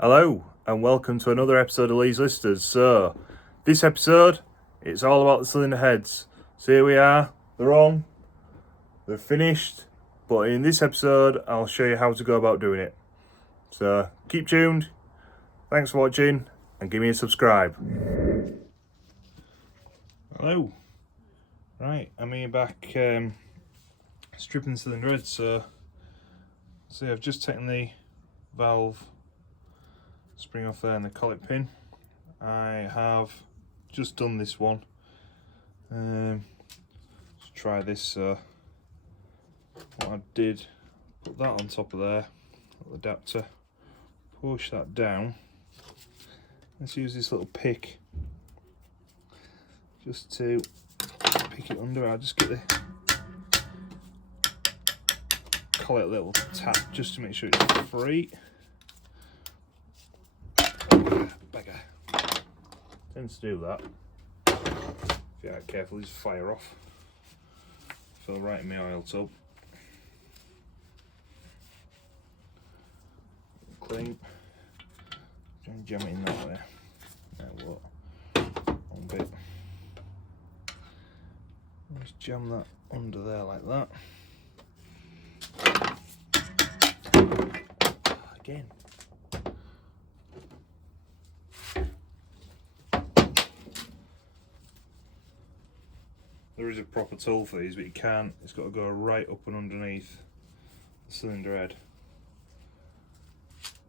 Hello and welcome to another episode of Lee's Listers. So, this episode, it's all about the cylinder heads. So here we are, they're on, they're finished, but in this episode I'll show you how to go about doing it. So keep tuned, thanks for watching and give me a subscribe. Hello, right, I'm here back stripping the cylinder heads. So I've just taken the valve spring off there and the collet pin. I have just done this one. Let's try this. So what I did, put that on top of there, little adapter, push that down. Let's use this little pick just to pick it under. I'll just get the collet a little tap just to make sure it's free. Beggar. Tends to do that. If you aren't careful, just fire off. Fell right in my oil tub. Clean. Try and jam it in that way. Now what? One bit. Just jam that under there like that. Again. There is a proper tool for these, but you can't. It's got to go right up and underneath the cylinder head.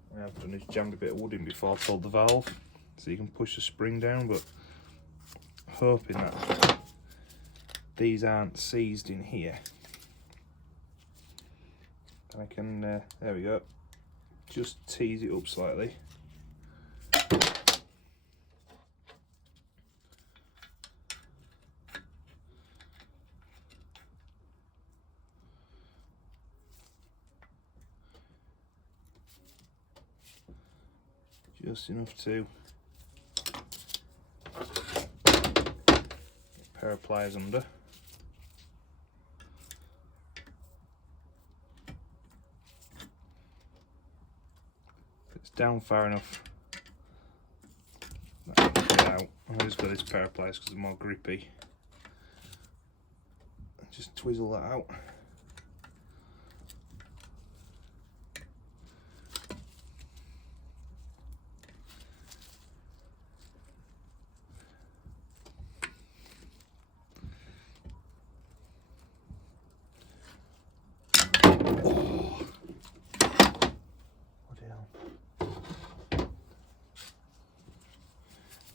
What I've done is jammed a bit of wood in before I pulled the valve, so you can push the spring down, but hoping that these aren't seized in here. And I can, there we go, just tease it up slightly. Just enough to get a pair of pliers under. If it's down far enough, that can get out. I've just got this pair of pliers because they're more grippy. Just twizzle that out.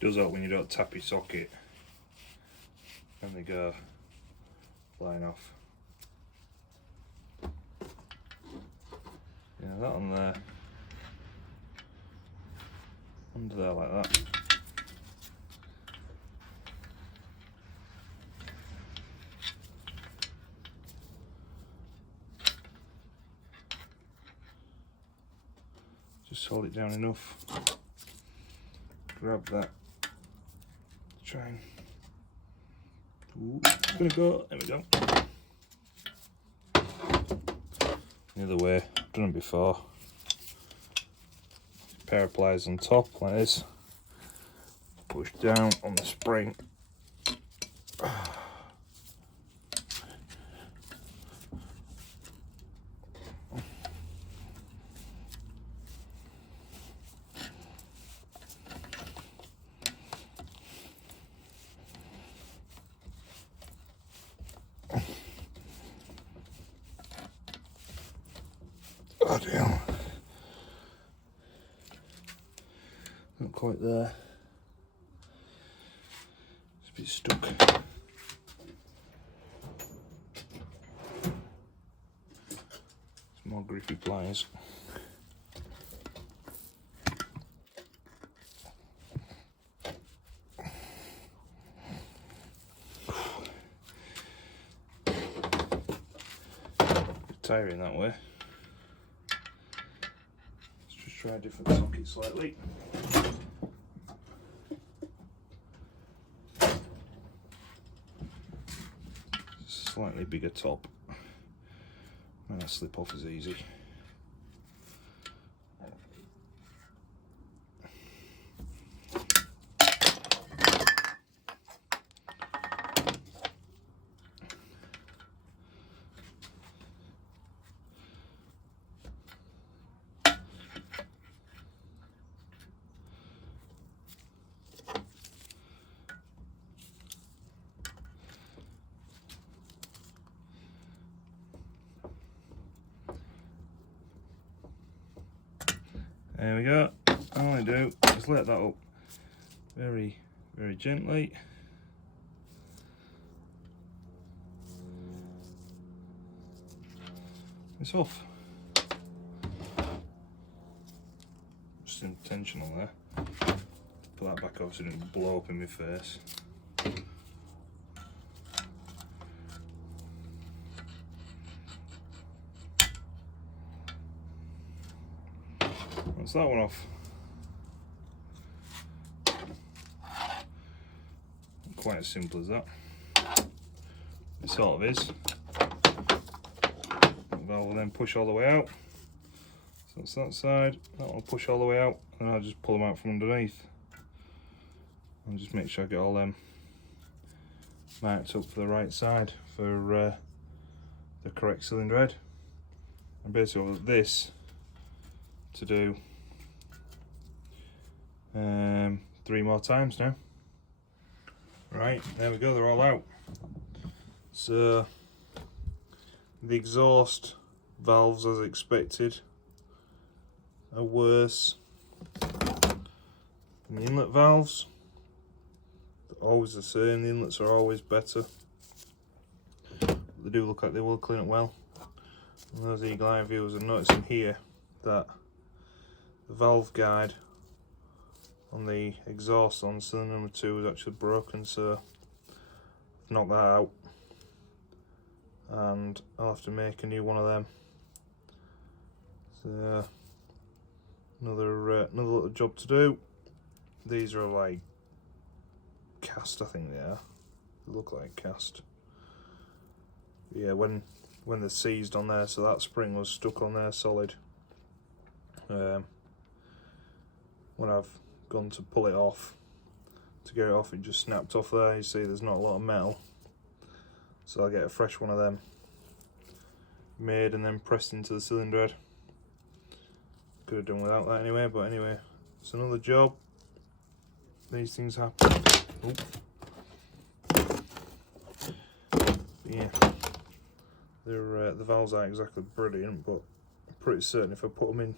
Does that when you don't tap your socket and they go flying off. Yeah, that on there, under there like that. Just hold it down enough, grab that. Try and, ooh, it's gonna go, there we go. The other way, I've done it before. Pair of pliers on top like this, push down on the spring. Oh dear. Not quite there. It's a bit stuck. Some more grippy pliers. Tiring that way. Try a different socket slightly. Slightly bigger top. And that slip off is easy. There we go. All I do is let that up very, very gently. It's off. Just intentional there. Put that back off so it didn't blow up in my face. That's that one off. Quite as simple as that. It sort of is. That valve will then push all the way out. So that's that side. That will push all the way out, and I'll just pull them out from underneath. And just make sure I get all them marked up for the right side for the correct cylinder head. And basically I've got this to do 3 more times now. Right, there we go, they're all out. So the exhaust valves, as expected, are worse than the inlet valves. They're always the same, the inlets are always better. They do look like they will clean it well. And those eagle eye viewers are noticing here that the valve guide on the exhaust on cylinder number 2 is actually broken, so I've knocked that out and I'll have to make a new one of them. So another little job to do. These are like cast, I think they are. They look like cast. Yeah, when they're seized on there, so that spring was stuck on there solid. When I've gone to pull it off, to get it off, it just snapped off there. You see there's not a lot of metal, so I'll get a fresh one of them made and then pressed into the cylinder head. Could have done without that anyway, but anyway, it's another job. These things happen. Oop. Yeah, they're the valves aren't exactly brilliant, but I'm pretty certain if I put them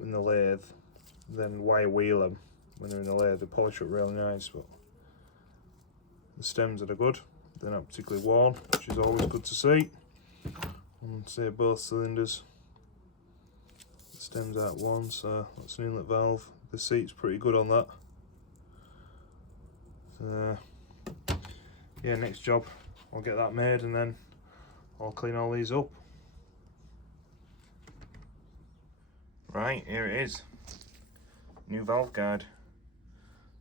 in the lathe, then wire wheel them when they're in the lathe, they polish up really nice. But the stems that are good, they're not particularly worn, which is always good to see. And say both cylinders, the stems aren't worn, so that's an inlet valve. The seat's pretty good on that. So yeah, next job, I'll get that made and then I'll clean all these up. Right, here it is. New valve guide.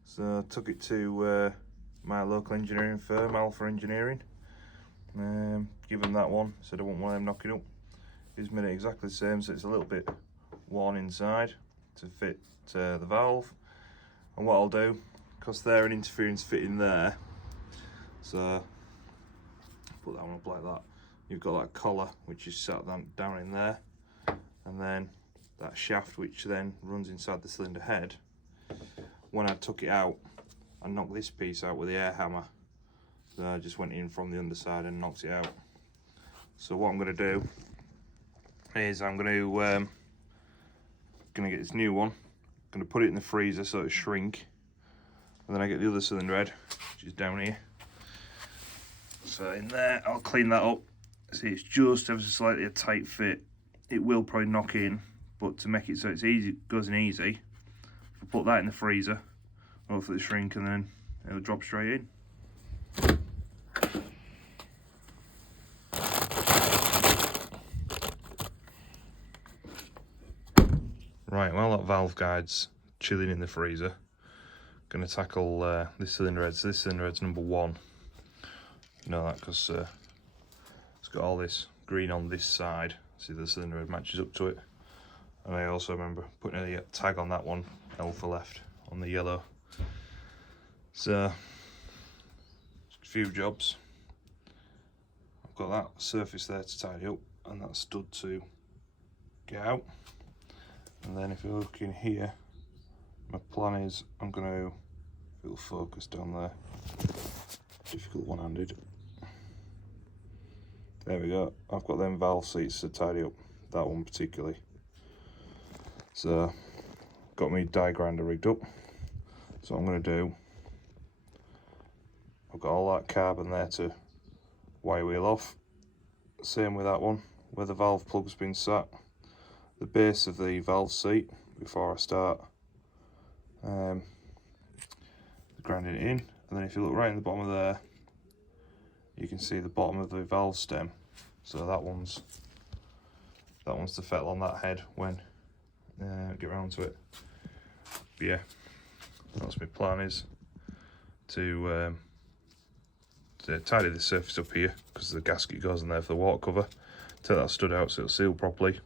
So I took it to my local engineering firm, Alpha Engineering. Give them that one, said I wouldn't want them knocking up. He's made it exactly the same, so it's a little bit worn inside to fit the valve. And what I'll do, because they're an interference fitting there, so put that one up like that. You've got that collar which is sat down in there, and then that shaft which then runs inside the cylinder head. When I took it out, I knocked this piece out with the air hammer. So I just went in from the underside and knocked it out. So what I'm going to do is I'm going to get this new one. I'm going to put it in the freezer so it shrink, and then I get the other cylinder head, which is down here. So in there, I'll clean that up. See, it's just ever so slightly a tight fit. It will probably knock in, but to make it so it's easy, goes in easy, if I put that in the freezer, hopefully it'll shrink and then it'll drop straight in. Right, well that valve guide's chilling in the freezer. Going to tackle this cylinder head. So this cylinder head's number 1. You know that because it's got all this green on this side. See, the cylinder head matches up to it. And I also remember putting a tag on that one, L for left, on the yellow. So, just a few jobs. I've got that surface there to tidy up, and that stud to get out. And then if you look in here, my plan is I'm going to, if it'll focus down there, difficult one-handed. There we go, I've got them valve seats to tidy up, that one particularly. So got my die grinder rigged up. So what I'm going to do, I've got all that carbon there to wire wheel off. Same with that one, where the valve plug's been sat, the base of the valve seat before I start grinding it in. And then if you look right in the bottom of there, you can see the bottom of the valve stem. So that one's the fettle on that head when get around to it. But yeah, that's my plan, is to tidy the surface up here, because the gasket goes in there for the water cover. Take that stud out so it'll seal properly.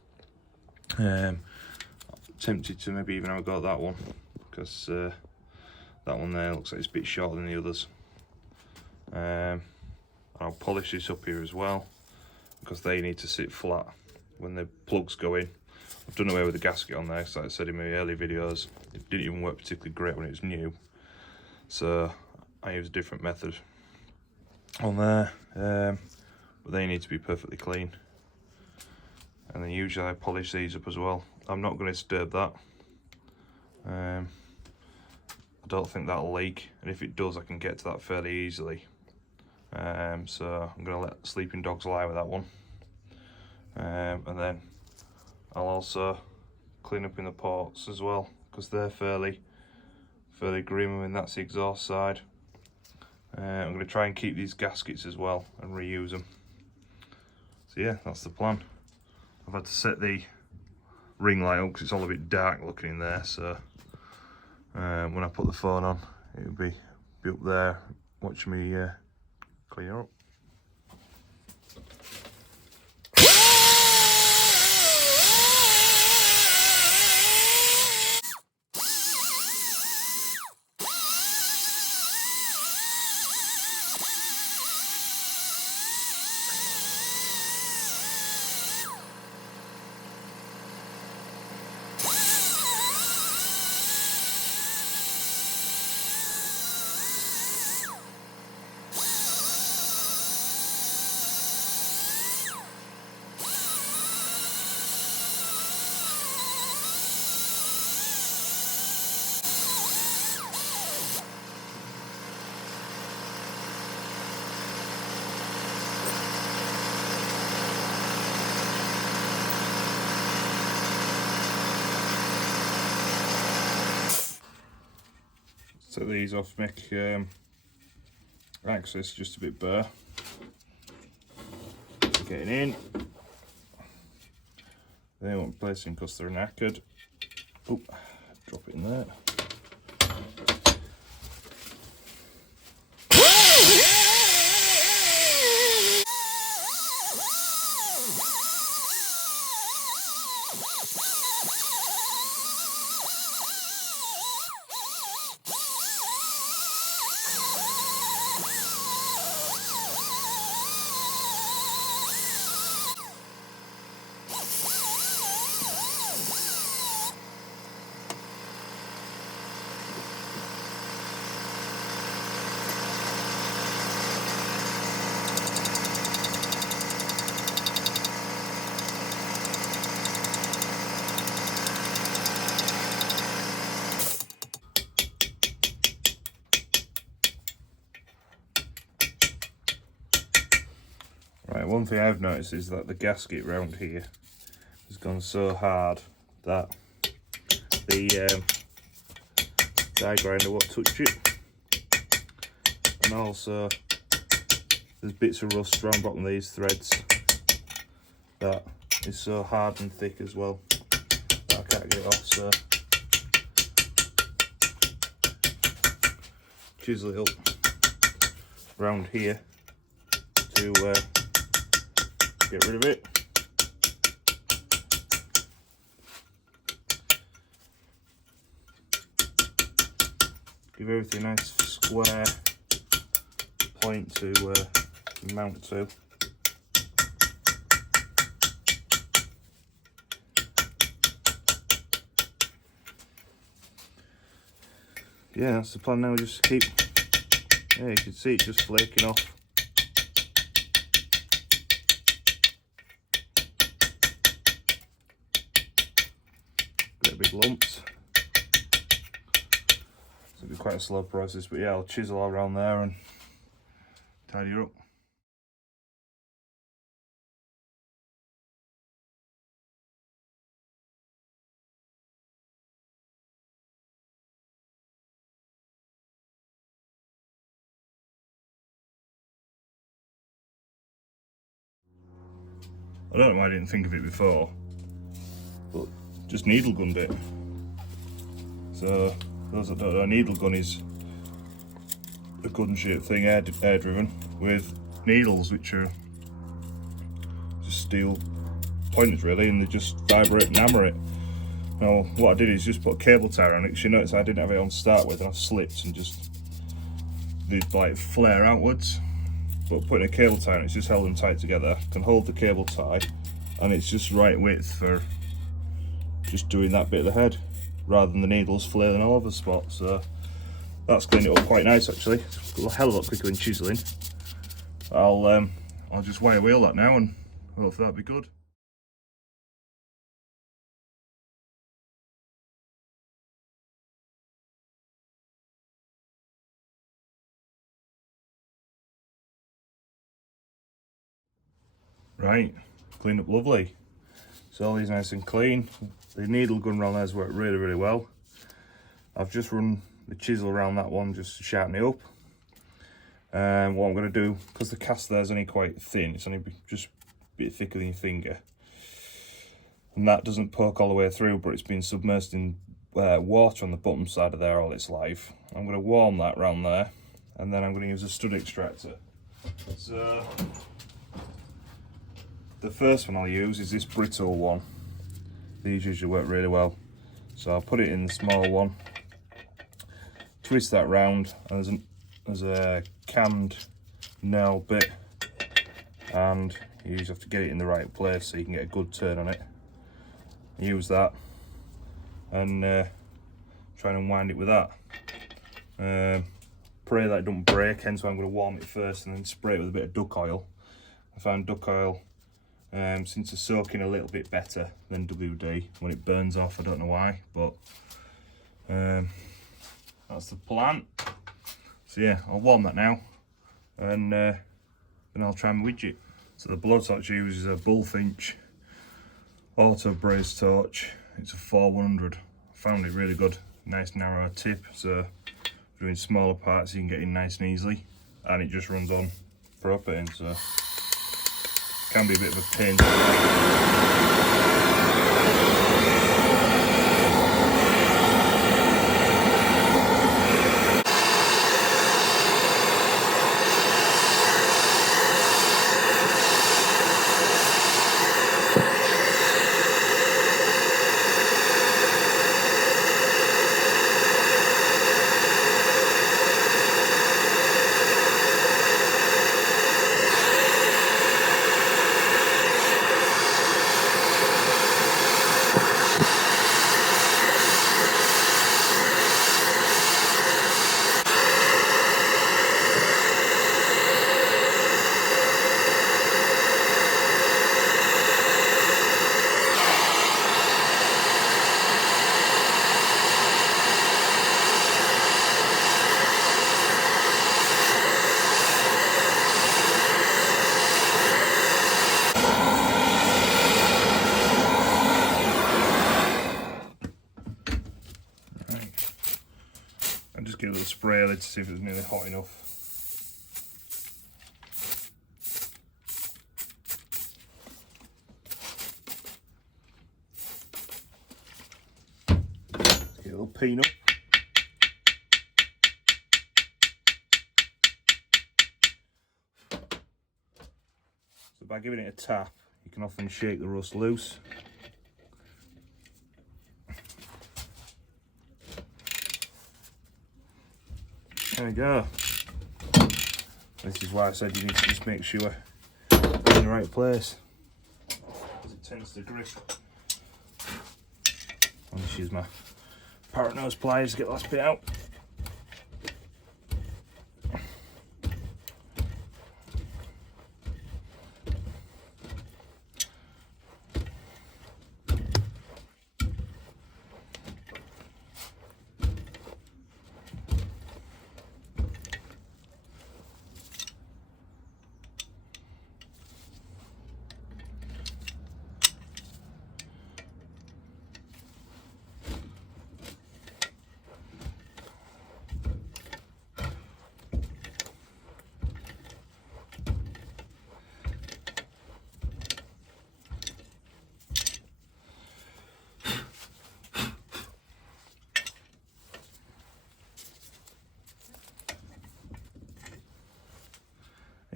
Tempted to maybe even have a go at that one, because that one there looks like it's a bit shorter than the others. I'll polish this up here as well, because they need to sit flat when the plugs go in. I've done away with the gasket on there, because like I said in my early videos, it didn't even work particularly great when it was new. So I use a different method on there, but they need to be perfectly clean. And then usually I polish these up as well. I'm not going to disturb that. I don't think that'll leak, and if it does I can get to that fairly easily. So I'm going to let sleeping dogs lie with that one. And then I'll also clean up in the ports as well, because they're fairly grim, and that's the exhaust side. I'm going to try and keep these gaskets as well and reuse them. So yeah, that's the plan. I've had to set the ring light up because it's all a bit dark looking in there, so when I put the phone on, it'll be up there watching me clean her up. Take these off, make access just a bit bare. Getting in. They won't place them because they're knackered. Oop, drop it in there. Right, one thing I've noticed is that the gasket round here has gone so hard that the die grinder won't touch it, and also there's bits of rust around the bottom of these threads that is so hard and thick as well that I can't get it off, so chisel it up round here to get rid of it. Give everything a nice square point to mount to. Yeah, that's the plan now, just to keep, yeah, you can see it just flaking off. Get a big lumps. So it'll be quite a slow process, but yeah, I'll chisel all around there and tidy her up. I don't know why I didn't think of it before, but just needle gunned it. So those that don't know, a needle gun is a gun shaped thing, air driven, with needles which are just steel pointers really, and they just vibrate and hammer it. Now what I did is just put a cable tie on it, because you notice I didn't have it on to start with, and I slipped and just they'd like flare outwards. But putting a cable tie on it's just held them tight together, can hold the cable tie, and it's just right width for just doing that bit of the head, rather than the needles flailing all over the spot. So that's cleaned it up quite nice actually. It's a hell of a lot quicker than chiseling. I'll just wire wheel that now and hopefully that'll be good. Right, cleaned up lovely. So all these nice and clean. The needle gun round there's worked really, really well. I've just run the chisel around that one just to sharpen it up. And what I'm going to do, because the cast there's only quite thin, it's only just a bit thicker than your finger, and that doesn't poke all the way through, but it's been submerged in water on the bottom side of there all its life. I'm going to warm that round there, and then I'm going to use a stud extractor. So the first one I'll use is this brittle one. These usually work really well. So I'll put it in the small one, twist that round, and there's a cammed nail bit, and you just have to get it in the right place so you can get a good turn on it. Use that and try and unwind it with that. Pray that it don't break, hence why I'm going to warm it first and then spray it with a bit of duck oil. I found duck oil seems to soak in a little bit better than WD when it burns off. I don't know why, but that's the plan. So yeah, I'll warm that now, and then I'll try my widget. So the blowtorch I use is a Bullfinch auto braze torch. It's a 4100. I found it really good, nice narrow tip, so for doing smaller parts you can get in nice and easily, and it just runs on propane, so it can be a bit of a pain. And just give it a little spray lid to see if it's nearly hot enough. Get a little peanut. So by giving it a tap, you can often shake the rust loose. There we go. This is why I said you need to just make sure you're in the right place, because it tends to grip. I'll just use my parrot nose pliers to get the last bit out.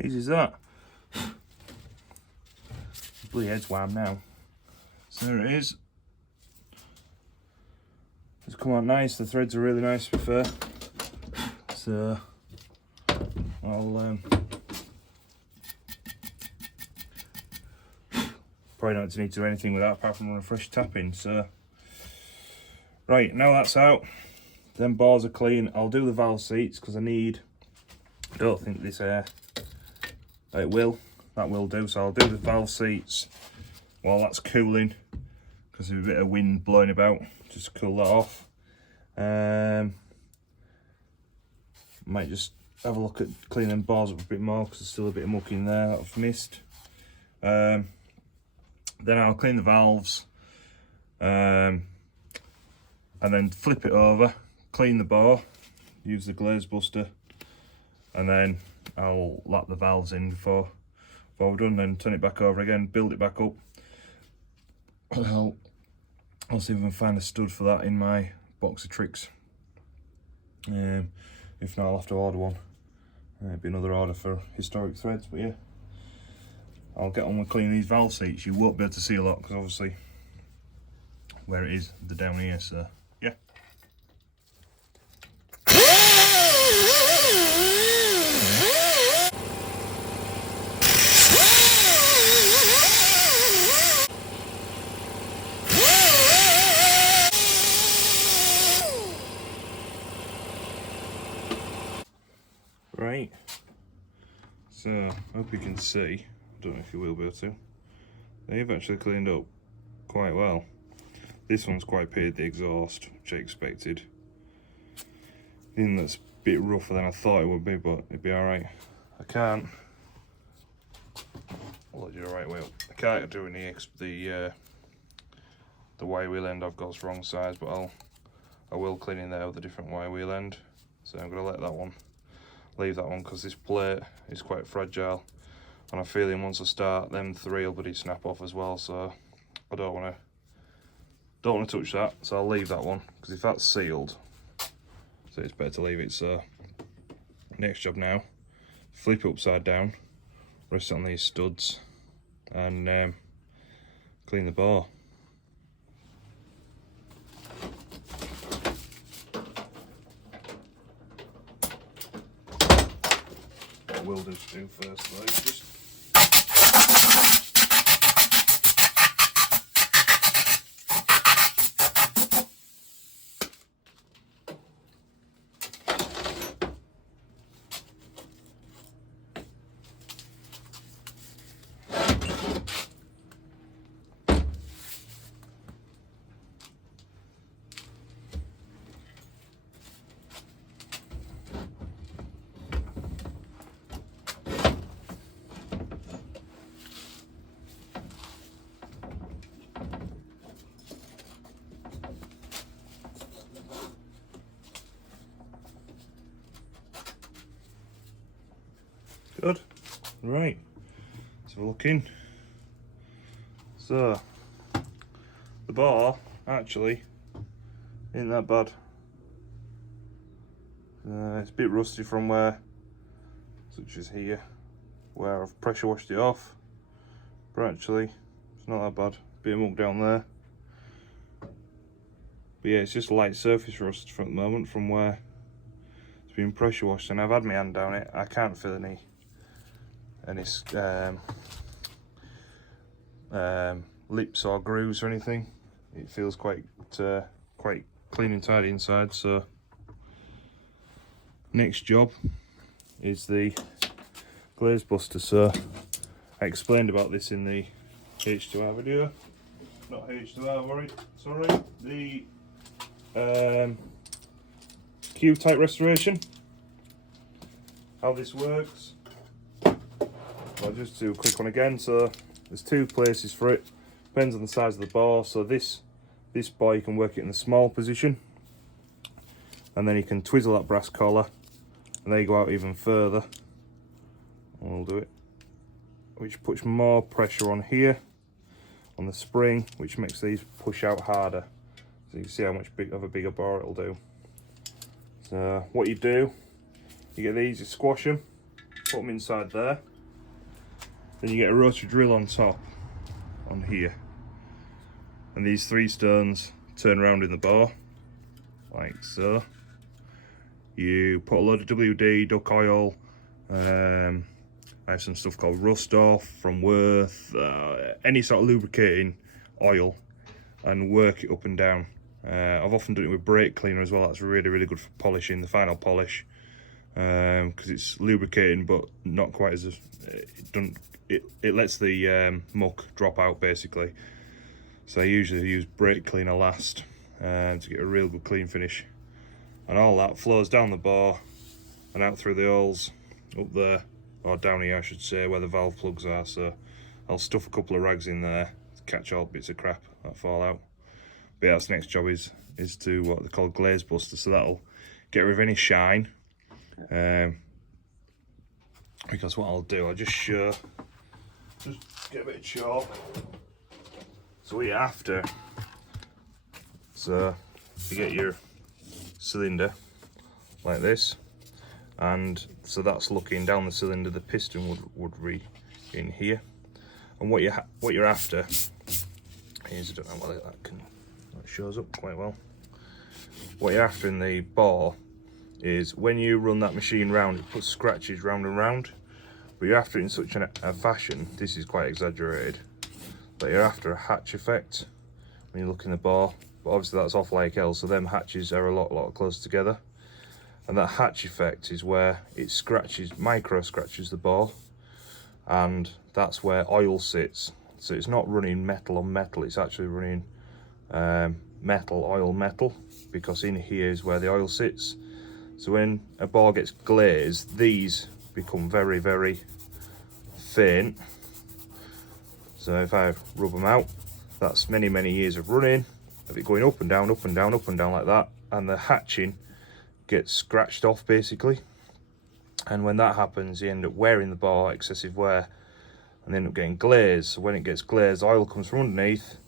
Easy as that. Bloody head's warm now. So there it is. It's come out nice. The threads are really nice, to be fair. So I'll probably don't need to do anything with that apart from run a fresh tap in. So right, now that's out, them bars are clean. I'll do the valve seats because I don't think this air, that will do. So I'll do the valve seats while that's cooling because there's a bit of wind blowing about, just to cool that off. Might just have a look at cleaning them bars up a bit more because there's still a bit of muck in there that I've missed. Then I'll clean the valves, and then flip it over, clean the bar, use the glaze buster, and then I'll lap the valves in before we're done, then turn it back over again, build it back up. I'll see if I can find a stud for that in my box of tricks. If not, I'll have to order one. It'll be another order for historic threads, but yeah. I'll get on with cleaning these valve seats. You won't be able to see a lot because obviously where it is, they're down here, so yeah. Right, so I hope you can see. I don't know if you will be able to. They've actually cleaned up quite well. This one's quite pitted, the exhaust, which I expected. I think that's a bit rougher than I thought it would be, but it'd be alright. I'll let you the right way up. I can't do the Y wheel end I've got wrong size, but I will clean in there with a different Y wheel end. So I'm gonna leave that one because this plate is quite fragile. And I'm feeling once I start, them three will bloody snap off as well, so I don't want to touch that, so I'll leave that one, because if that's sealed, so it's better to leave it. So next job now, flip it upside down, rest it on these studs, and clean the bar. What I will do first though, just good. Right, let's have a look in. So the bar actually isn't that bad. It's a bit rusty from where, such as here, where I've pressure washed it off, but actually it's not that bad. Bit of muck down there, but yeah, it's just light surface rust from the moment from where it's been pressure washed, and I've had my hand down it. I can't feel any lips or grooves or anything. It feels quite clean and tidy inside. So next job is the glaze buster. So I explained about this in the H2R video, not H2R, sorry, the cube type restoration, how this works. I'll just do a quick one again. So there's two places for it, depends on the size of the bar. So this bar, you can work it in the small position, and then you can twizzle that brass collar, and they go out even further. And we'll do it, which puts more pressure on here, on the spring, which makes these push out harder. So you can see how much of a bigger bar it'll do. So what you do, you get these, you squash them, put them inside there. Then you get a rotary drill on top, on here. And these 3 stones turn around in the bore, like so. You put a load of WD, duck oil, I have some stuff called Rust Off from Worth, any sort of lubricating oil, and work it up and down. I've often done it with brake cleaner as well. That's really, really good for polishing, the final polish, because it's lubricating but not quite as it lets the muck drop out basically. So I usually use brake cleaner last to get a real good clean finish, and all that flows down the bore and out through the holes up there, or down here I should say, where the valve plugs are. So I'll stuff a couple of rags in there to catch all bits of crap that fall out. But yeah, that's the next job is to what they call glaze buster. So that'll get rid of any shine. Because what I'll do, I'll just get a bit of chalk. So what you're after, so you get your cylinder like this, and so that's looking down the cylinder. The piston would be in here, and what you're after is, I don't know whether that shows up quite well. What you're after in the bore is when you run that machine round, it puts scratches round and round, but you're after it in such a fashion, this is quite exaggerated, but you're after a hatch effect when you look in the bore. But obviously that's off like hell, so them hatches are a lot closer together, and that hatch effect is where it scratches, micro scratches the bore, and that's where oil sits. So it's not running metal on metal, it's actually running oil metal, because in here is where the oil sits. So when a bore gets glazed, these become very, very faint. So if I rub them out, that's many, many years of running, of it going up and down, up and down, up and down like that, and the hatching gets scratched off basically. And when that happens, you end up wearing the bore, excessive wear, and end up getting glaze. So when it gets glazed, oil comes from underneath,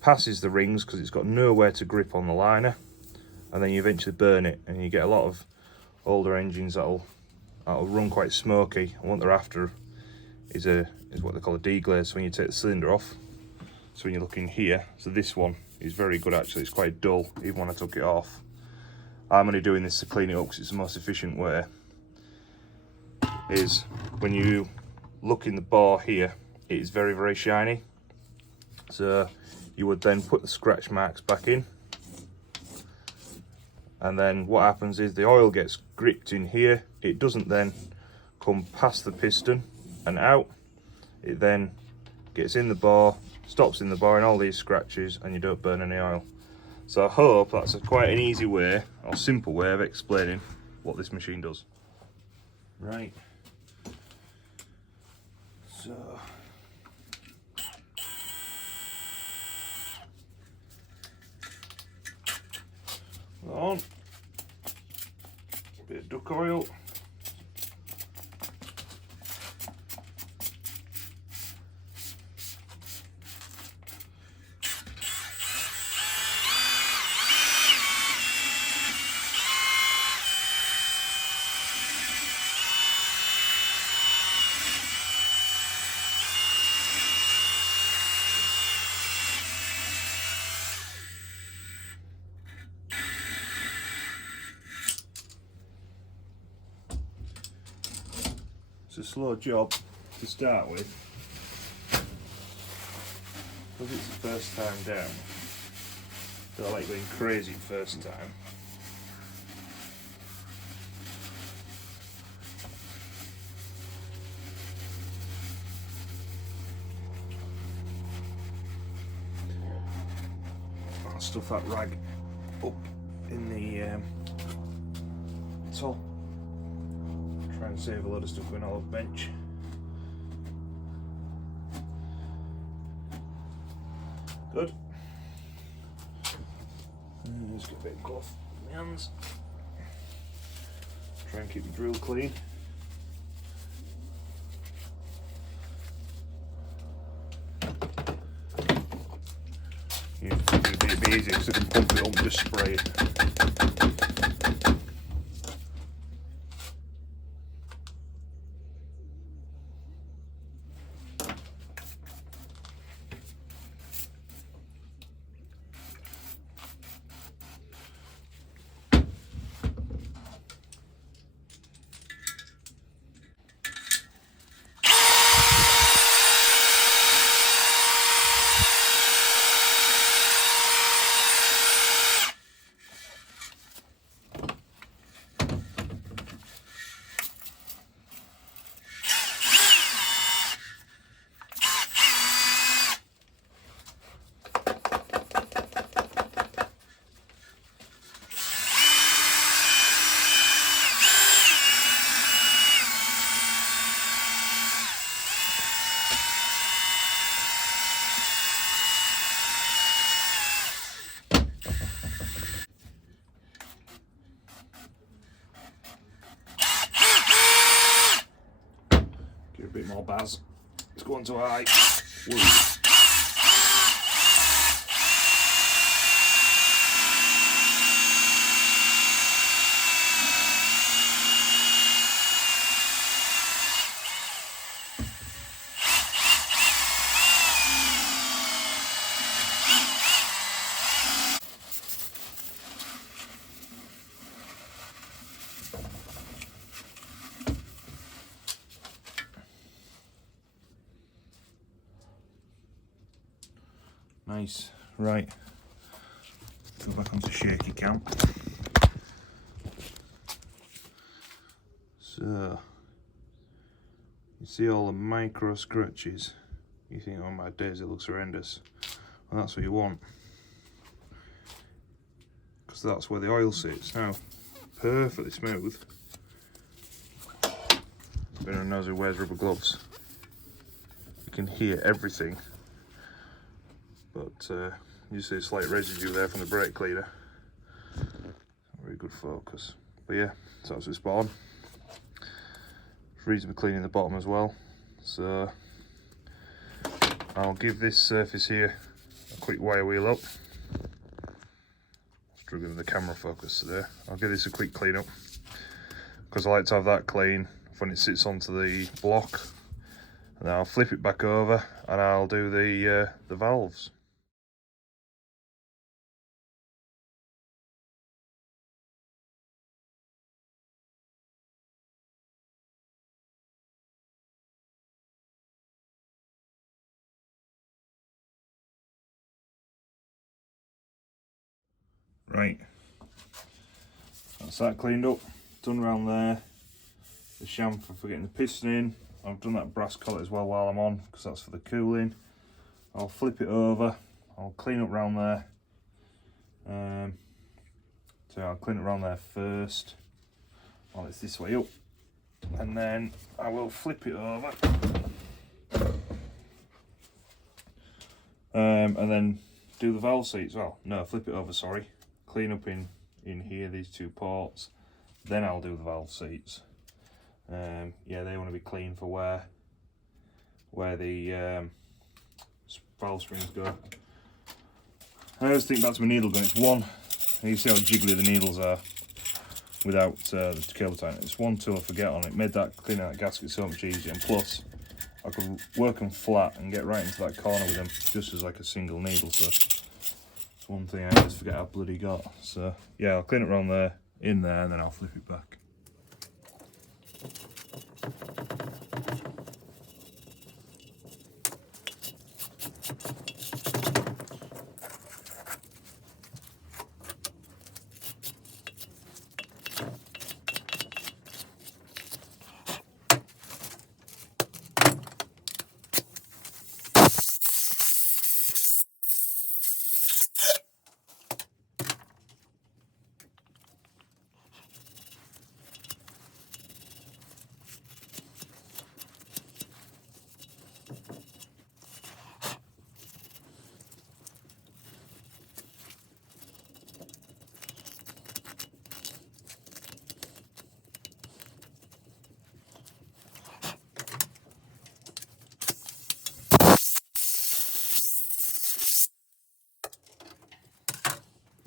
passes the rings because it's got nowhere to grip on the liner, and then you eventually burn it, and you get a lot of older engines that'll run quite smoky, and what they're after is what they call a deglaze. So when you take the cylinder off, so when you look in here, so this one is very good actually, it's quite dull even when I took it off. I'm only doing this to clean it up because it's the most efficient way, is when you look in the bore here, it is very, very shiny. So you would then put the scratch marks back in, and then what happens is the oil gets gripped in here. It doesn't then come past the piston and out, it then gets in the bore, stops in the bore and all these scratches, and you don't burn any oil. So I hope that's quite an easy way, or simple way, of explaining what this machine does. Right, so on, a bit of duck oil, a slow job to start with because it's the first time down, so I like going crazy first time. I'll stuff that rag up in the top. Try and save a lot of stuff going all over the bench. Good. Just get a bit of cloth in my hands. Try and keep the drill clean. It'd be easy because I can pump it up and just spray it. a bit more baz. Let's go on to high. Woo. Nice. Right. Go back onto shaky cam. So, you see all the micro scratches. You think, oh my days, it looks horrendous. Well, that's what you want, because that's where the oil sits. Now, perfectly smooth. If anyone knows who wears rubber gloves, you can hear everything. But you see a slight residue there from the brake cleaner. Very good focus. But yeah, so that's it's spot on. It's reasonably cleaning the bottom as well. So I'll give this surface here a quick wire wheel up. Struggling with the camera focus today. I'll give this a quick clean up, because I like to have that clean when it sits onto the block. And then I'll flip it back over and I'll do the valves. Right, that's that cleaned up, done around there. The chamfer for getting the piston in. I've done that brass collet as well while I'm on, because that's for the cooling. I'll flip it over, I'll clean up around there. So I'll clean it around there first while it's this way up, and then I will flip it over. And then do the valve seats. Well, no, flip it over, sorry. Clean up in here, these two ports. Then I'll do the valve seats. Yeah, they want to be clean for where the valve springs go. I always think back to my needle gun. It's one, and you see how jiggly the needles are without the cable tightener. It's one tool I forget on. It made that cleaning that gasket so much easier, and plus I could work them flat and get right into that corner with them just as like a single needle. So it's one thing I always forget I've bloody got. So yeah, I'll clean it around there, in there, and then I'll flip it back.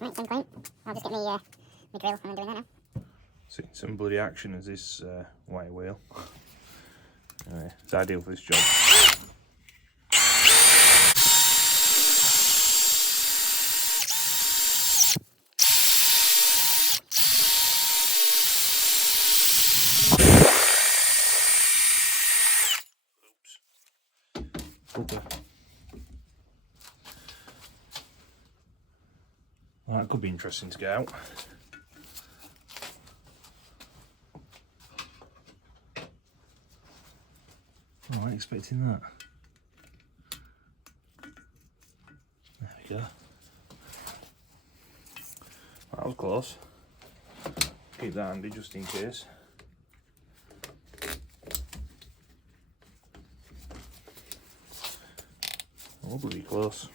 Right, same point. I'll just get my drill and I'm doing that now. See, some bloody action as this wire wheel. Anyway, it's ideal for this job. Oops. Okay. Well, that could be interesting to get out. Oh, I wasn't expecting that. There we go. That was close. Keep that handy just in case. Oh, bloody close.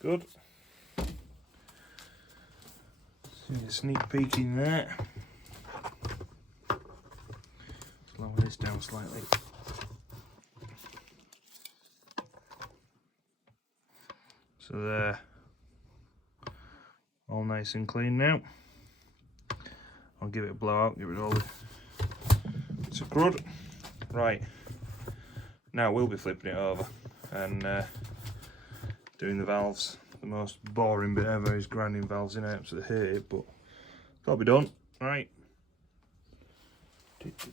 good. See a sneak peek in there. Let's lower this down slightly. So they're all nice and clean now. I'll give it a blow out, get rid of all the crud. Right, now we'll be flipping it over and doing the valves. The most boring bit ever is grinding valves in. I absolutely hate it, but it's got to be done. Right. Let's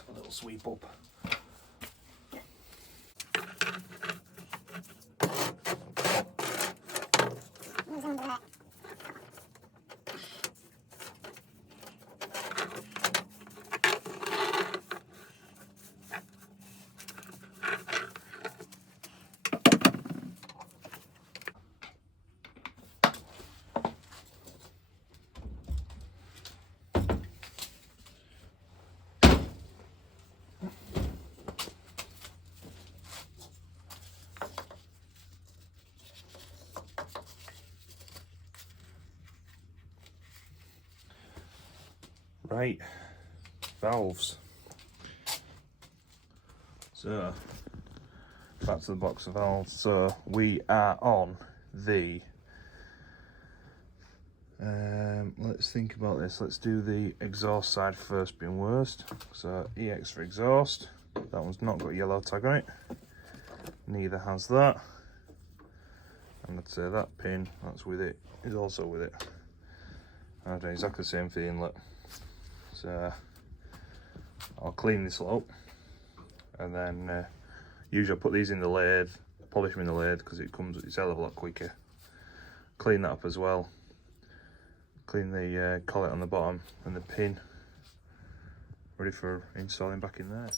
have a little sweep up. Right, valves. So, back to the box of valves. So, we are on the, let's think about this. Let's do the exhaust side first, being worst. So, EX for exhaust. That one's not got a yellow tag on it. Neither has that. And I'd say that pin, that's with it, is also with it. I've done exactly the same for the inlet. So I'll clean this all up, and then usually I put these in the lathe, polish them in the lathe because it's a hell of a lot quicker. Clean that up as well. Clean the collet on the bottom and the pin, ready for installing back in there.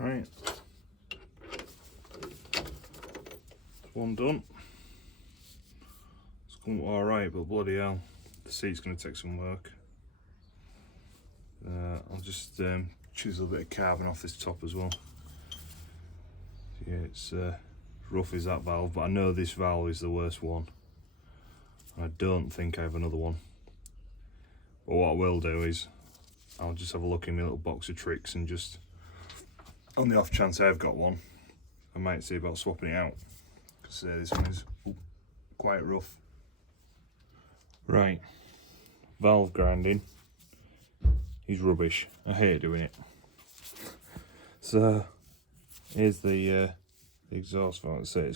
Right, one done. It's come alright, but bloody hell, the seat's going to take some work. I'll just chisel a bit of carbon off this top as well. Yeah, it's rough as that valve, but I know this valve is the worst one. I don't think I have another one. But what I will do is, I'll just have a look in my little box of tricks and just, on the off chance I've got one, I might see about swapping it out, because this one is quite rough. Right, valve grinding is rubbish. I hate doing it. So here's the exhaust valve. I'd say it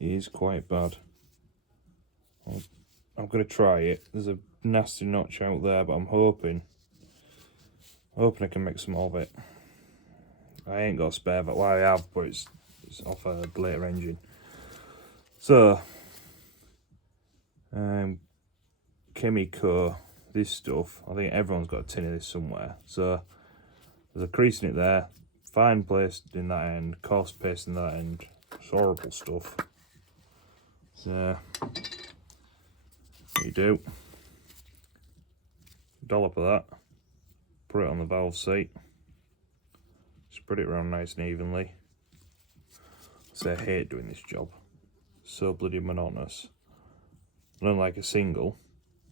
is quite bad. I'm going to try it. There's a nasty notch out there, but I'm hoping I can make some of it. I ain't got a spare valve. Well, I have, but it's off a later engine. So, Chemico, this stuff, I think everyone's got a tin of this somewhere. So, there's a crease in it there, fine placed in that end, coarse paste in that end. It's horrible stuff. So you do dollop of that, put it on the valve seat, spread it around nice and evenly. So I hate doing this job, so bloody monotonous. And unlike a single,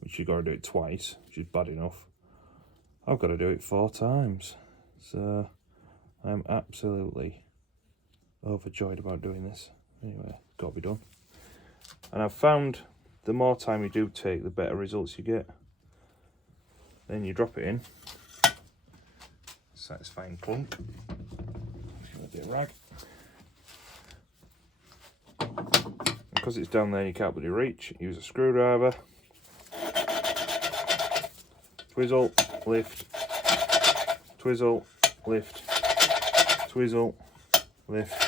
which you've got to do it twice, which is bad enough, I've got to do it 4 times. So I'm absolutely overjoyed about doing this. Anyway, got to be done. And I've found the more time you do take, the better results you get. Then you drop it in, satisfying clunk. With a bit of rag. Because it's down there, you can't really reach. Use a screwdriver. Twizzle, lift, twizzle, lift, twizzle, lift.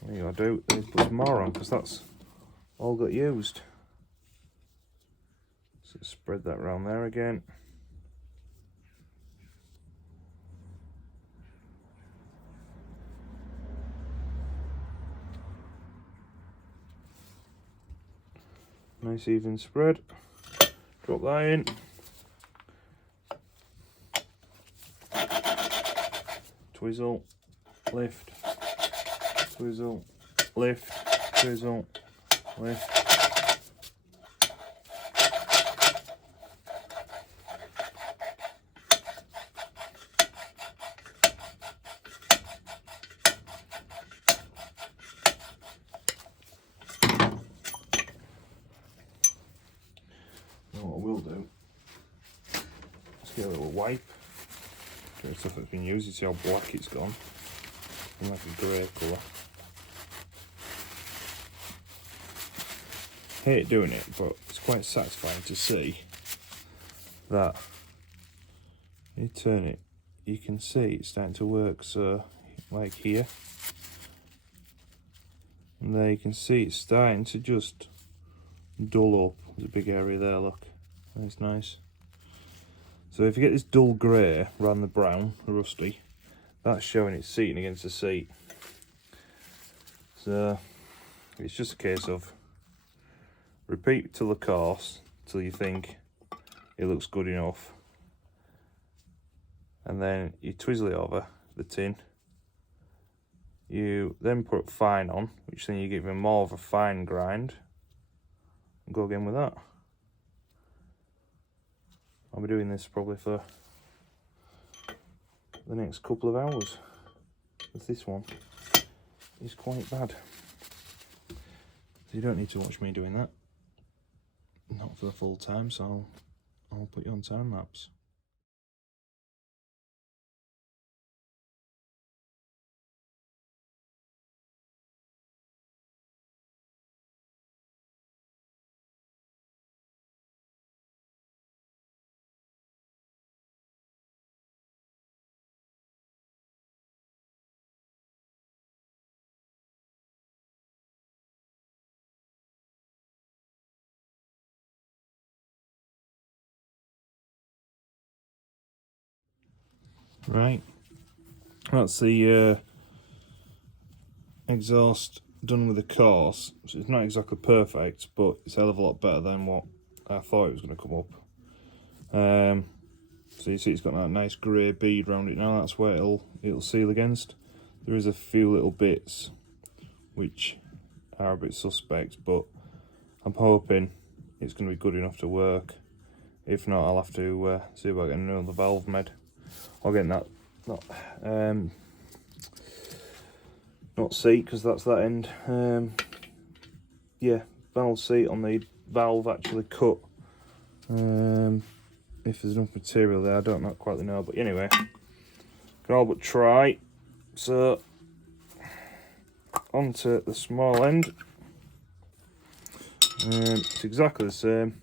What you gotta do is put some more on, because that's all got used. So spread that around there again. Nice even spread. Drop that in. Twizzle, lift, twizzle, lift, twizzle, lift. What I will do is get a little wipe, get the stuff that's been used. You see how black it's gone, and like a grey colour. Hate doing it, but it's quite satisfying to see that you turn it, you can see it's starting to work. So like here, and there you can see it's starting to just dull up. There's a big area there, look. That's nice. So if you get this dull grey rather than the brown, rusty, that's showing it's seating against the seat. So it's just a case of repeat till the course, till you think it looks good enough. And then you twizzle it over the tin. You then put fine on, which then you give it more of a fine grind. And go again with that. I'll be doing this probably for the next couple of hours, because this one is quite bad. So you don't need to watch me doing that. Not for the full time, so I'll put you on time lapse. Right, that's the exhaust done with the course. So it's not exactly perfect, but it's a hell of a lot better than what I thought it was going to come up. So you see it's got that nice grey bead around it now. That's where it'll seal against. There is a few little bits which are a bit suspect, but I'm hoping it's going to be good enough to work. If not, I'll have to see about getting another valve med. Or getting that not seat, because that's that end. Yeah, valve seat on the valve actually cut. If there's enough material there, I don't quite know, but anyway, can all but try. So onto the small end. It's exactly the same.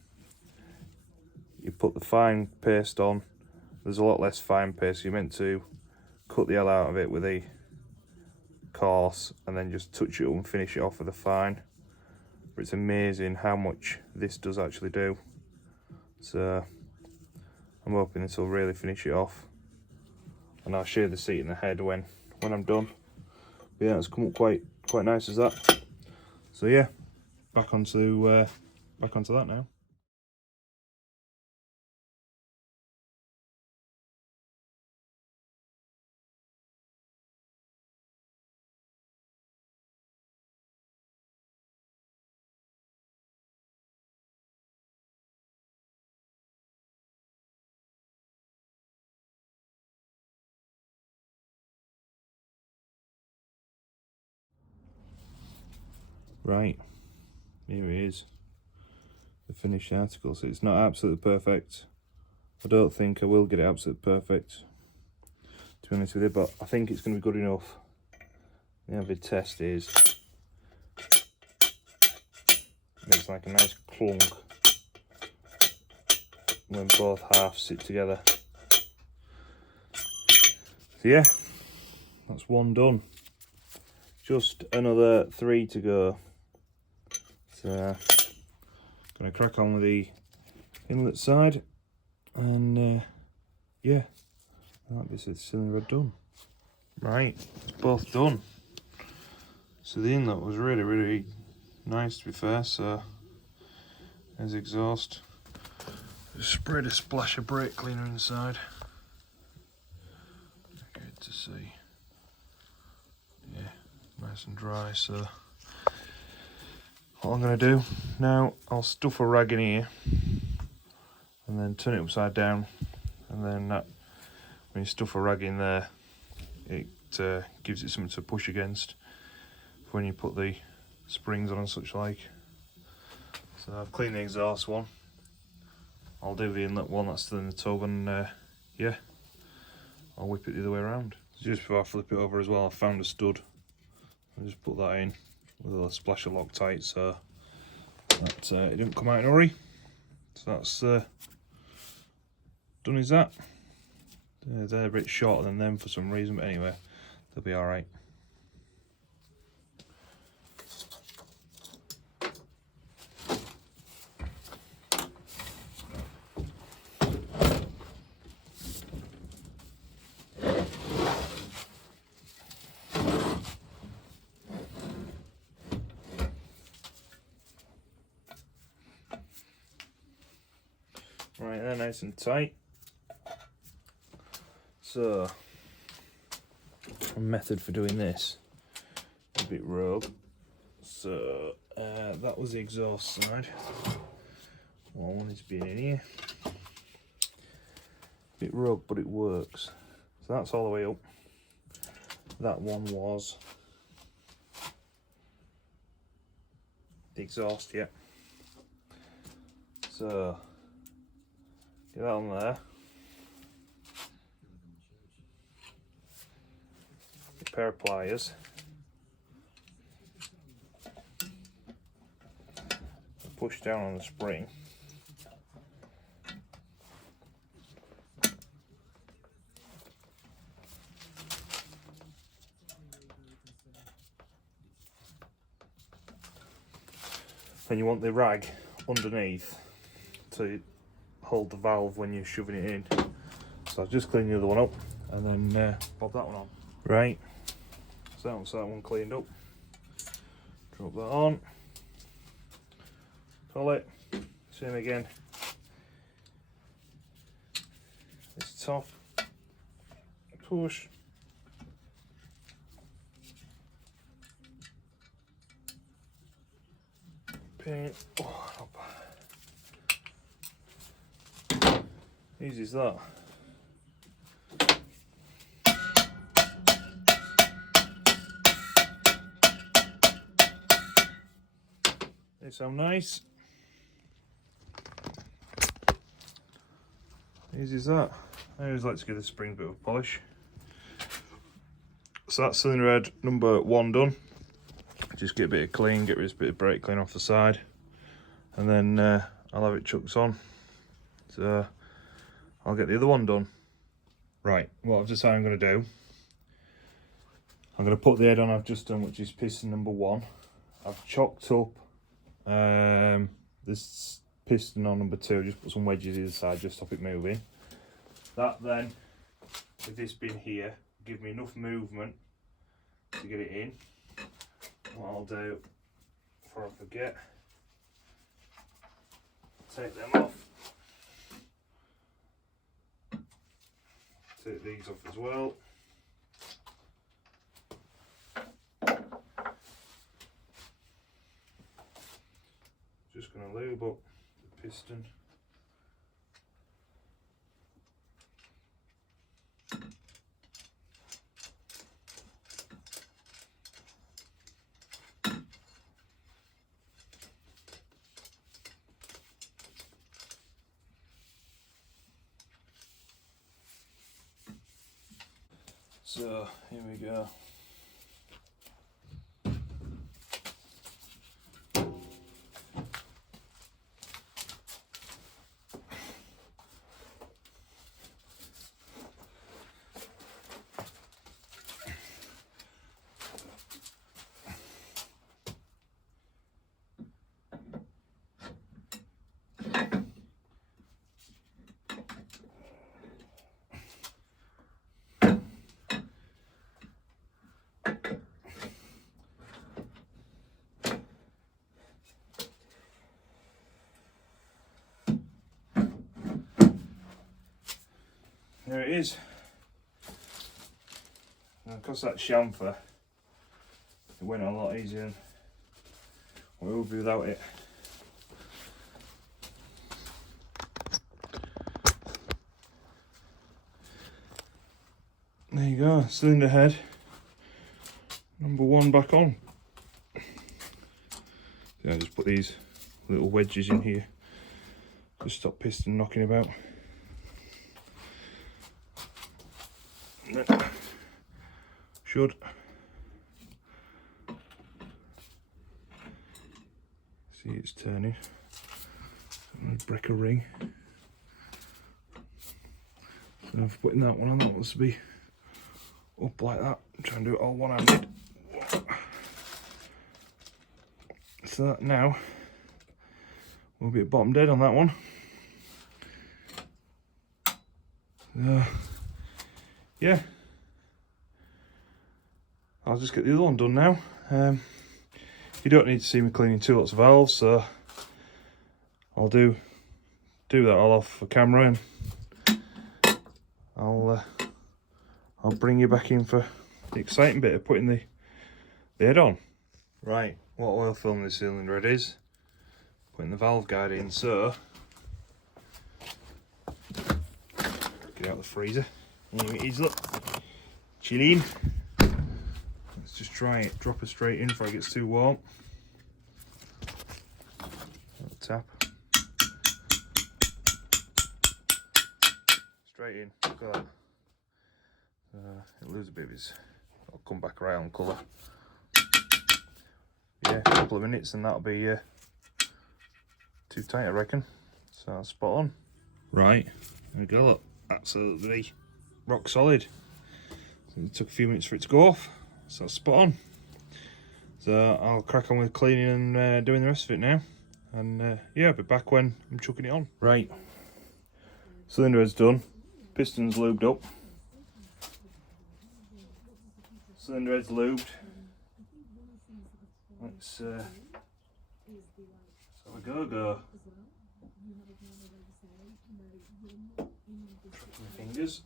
You put the fine paste on. There's a lot less fine paste. You're meant to cut the hell out of it with the coarse and then just touch it up and finish it off with the fine. But it's amazing how much this does actually do. So I'm hoping this will really finish it off. And I'll show you the seat in the head when when I'm done. But yeah, it's come up quite nice as that. So yeah, back onto that now. Right, here it is, the finished article. So it's not absolutely perfect. I don't think I will get it absolutely perfect, to be honest with you, but I think it's going to be good enough. The avid test is, makes like a nice clunk when both halves sit together. So yeah, that's one done. Just another 3 to go. So gonna crack on with the inlet side, and yeah, that bit's of the cylinder done. Right, it's both done. So the inlet was really nice, to be fair. So there's exhaust. Just sprayed a splash of brake cleaner inside. Good to see. Yeah, nice and dry. So what I'm going to do now, I'll stuff a rag in here and then turn it upside down, and then when you stuff a rag in there, it gives it something to push against for when you put the springs on and such like. So I've cleaned the exhaust one. I'll do the inlet one that's still in the tub, and yeah, I'll whip it the other way around. Just before I flip it over as well, I found a stud. I just put that in with a little splash of Loctite, so that it didn't come out in a hurry. So that's done as that. They're a bit shorter than them for some reason, but anyway, they'll be alright. Right, they're nice and tight. So, a method for doing this, a bit rogue. So, that was the exhaust side. What I wanted to be in here. A bit rogue, but it works. So that's all the way up. That one was the exhaust, yeah. So, get that on there. A pair of pliers. Push down on the spring. Then you want the rag underneath to hold the valve when you're shoving it in. So I've just cleaned the other one up and then pop that one on. Right, so that's that one cleaned up. Drop that on. Pull it. Same again. This top. Push. Pin. Oh, up. Easy as that. They sound nice. Easy as that. I always like to give the spring a bit of a polish. So that's cylinder head number 1 done. Just get a bit of clean, get rid of a bit of brake clean off the side, and then I'll have it chucked on. So I'll get the other one done. Right, what I've decided I'm going to do, I'm going to put the head on I've just done, which is piston number 1. I've chopped up this piston on number 2, just put some wedges either side, just stop it moving. That then, with this bin here, give me enough movement to get it in. What I'll do before I forget, take them off. Take these off as well. Just going to lube up the piston. So here we go. There it is. And because that chamfer, it went a lot easier than it would be without it. There you go, cylinder head number 1 back on. So I just put these little wedges in here to stop piston knocking about. Should see it's turning. I'm going to break a ring. So I'm putting that one on, that wants to be up like that. I'm trying to do it all one-handed. So that now we'll be at bottom dead on that one. Yeah, I'll just get the other one done now. You don't need to see me cleaning 2 lots of valves, so I'll do that all off the camera, and I'll bring you back in for the exciting bit of putting the head on. Right, what oil film this cylinder head is, putting the valve guide in. So get out the freezer. Here it is, look, chilling. Let's just try it, drop it straight in before it gets too warm. Little tap. Straight in, look at that. It loses a bit of its, it'll come back right on colour. Yeah, a couple of minutes and that'll be too tight, I reckon. So spot on. Right, there we go, look, absolutely rock solid. So it took a few minutes for it to go off, so spot on. So I'll crack on with cleaning and doing the rest of it now, and yeah, I'll be back when I'm chucking it on. Right, cylinder head's done, piston's lubed up, cylinder head's lubed. Let's have a go. Tracking my fingers.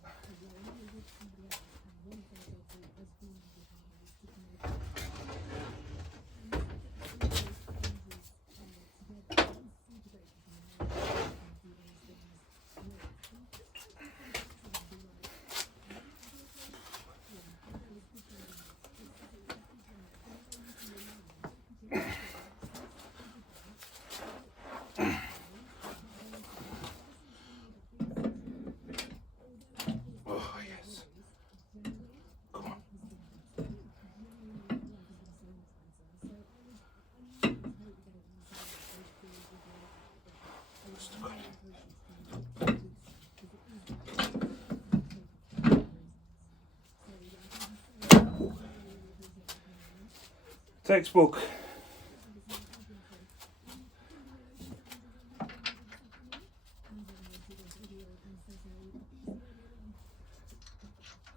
Textbook.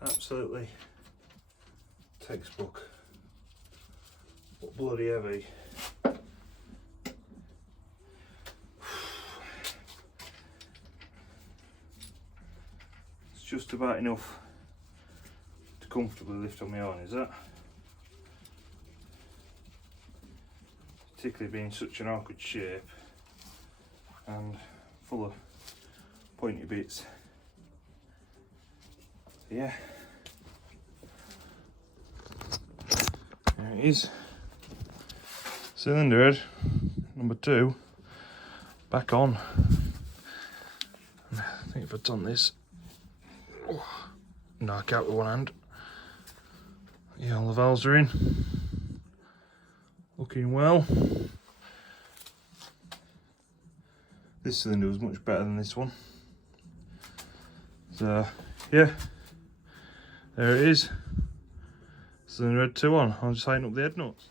Absolutely textbook. bloody heavy. It's just about enough to comfortably lift on my own, is that? Particularly being such an awkward shape and full of pointy bits. Yeah. There it is. Cylinder head number 2 back on. I think if I'd done this, knock out with one hand. Yeah, all the valves are in. Looking well. This cylinder was much better than this one. So yeah, there it is. Cylinder head 2 on. I'll just tighten up the head nuts.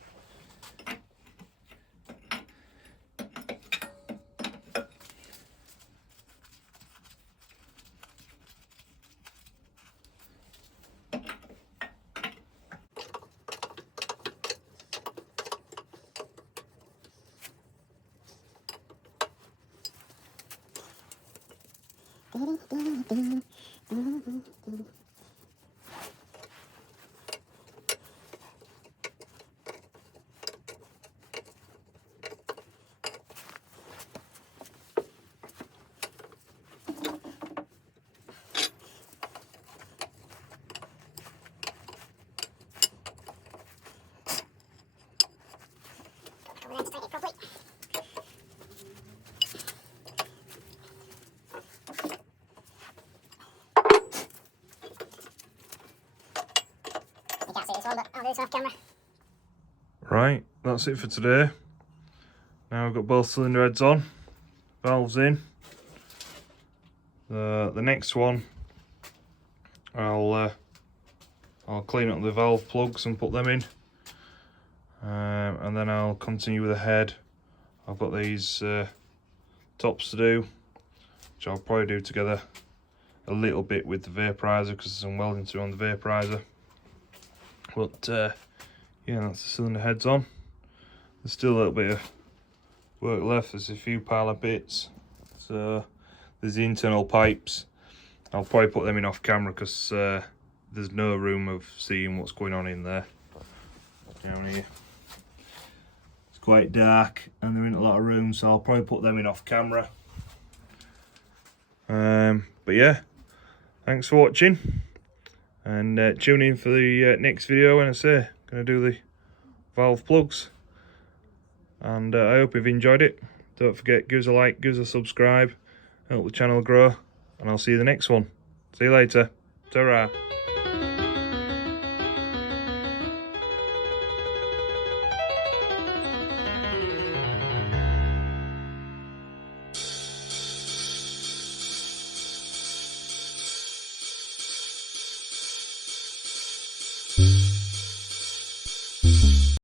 Right, that's it for today. Now I've got both cylinder heads on, valves in. The next one, I'll clean up the valve plugs and put them in, and then I'll continue with the head. I've got these tops to do, which I'll probably do together a little bit with the vaporizer because there's some welding to do on the vaporizer. But yeah, that's the cylinder heads on. There's still a little bit of work left. There's a few pile of bits. So there's the internal pipes. I'll probably put them in off camera because there's no room of seeing what's going on in there. Down here, it's quite dark and they're in a lot of room, so I'll probably put them in off camera. But yeah, thanks for watching, and tune in for the next video when I say gonna do the valve plugs. And I hope you've enjoyed it. Don't forget, give us a like, give us a subscribe, help the channel grow, and I'll see you in the next one. See you later. Tarra.